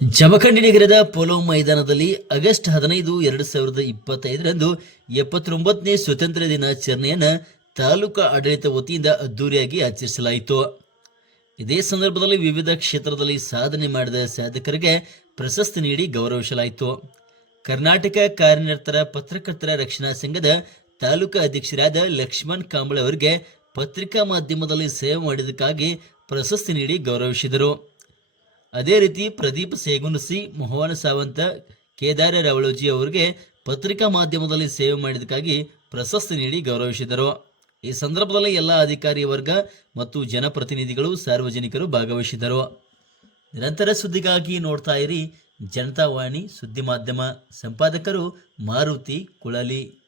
ಜಮಖಂಡಿ ನಗರದ ಪೋಲೋ ಮೈದಾನದಲ್ಲಿ ಆಗಸ್ಟ್ ಹದಿನೈದು, ಎರಡು ಸಾವಿರದ ಇಪ್ಪತ್ತೈದರಂದು ಎಪ್ಪತ್ತೊಂಬತ್ತನೇ ಸ್ವತಂತ್ರ ದಿನಾಚರಣೆಯನ್ನು ತಾಲೂಕು ಆಡಳಿತ ವತಿಯಿಂದ ಅದ್ದೂರಿಯಾಗಿ ಆಚರಿಸಲಾಯಿತು. ಇದೇ ಸಂದರ್ಭದಲ್ಲಿ ವಿವಿಧ ಕ್ಷೇತ್ರದಲ್ಲಿ ಸಾಧನೆ ಮಾಡಿದ ಸಾಧಕರಿಗೆ ಪ್ರಶಸ್ತಿ ನೀಡಿ ಗೌರವಿಸಲಾಯಿತು. ಕರ್ನಾಟಕ ಕಾರ್ಯನಿರತರ ಪತ್ರಕರ್ತರ ರಕ್ಷಣಾ ಸಂಘದ ತಾಲೂಕಾ ಅಧ್ಯಕ್ಷರಾದ ಲಕ್ಷ್ಮಣ್ ಕಾಂಬಳೆ ಅವರಿಗೆ ಪತ್ರಿಕಾ ಮಾಧ್ಯಮದಲ್ಲಿ ಸೇವೆ ಮಾಡಿದ್ದಕ್ಕಾಗಿ ಪ್ರಶಸ್ತಿ ನೀಡಿ ಗೌರವಿಸಿದರು. ಅದೇ ರೀತಿ ಪ್ರದೀಪ್ ಸೇಗುಣಸಿ, ಮೋಹನ ಸಾವಂತ, ಕೇದಾರ ರಾವಳೋಜಿ ಅವರಿಗೆ ಪತ್ರಿಕಾ ಮಾಧ್ಯಮದಲ್ಲಿ ಸೇವೆ ಮಾಡಿದ್ದಕ್ಕಾಗಿ ಪ್ರಶಸ್ತಿ ನೀಡಿ ಗೌರವಿಸಿದರು. ಈ ಸಂದರ್ಭದಲ್ಲಿ ಎಲ್ಲ ಅಧಿಕಾರಿ ವರ್ಗ ಮತ್ತು ಜನಪ್ರತಿನಿಧಿಗಳು, ಸಾರ್ವಜನಿಕರು ಭಾಗವಹಿಸಿದರು. ನಿರಂತರ ಸುದ್ದಿಗಾಗಿ ನೋಡ್ತಾ ಇರಿ ಜನತಾವಾಣಿ ಸುದ್ದಿ ಮಾಧ್ಯಮ. ಸಂಪಾದಕರು ಮಾರುತಿ ಕುಳಲಿ.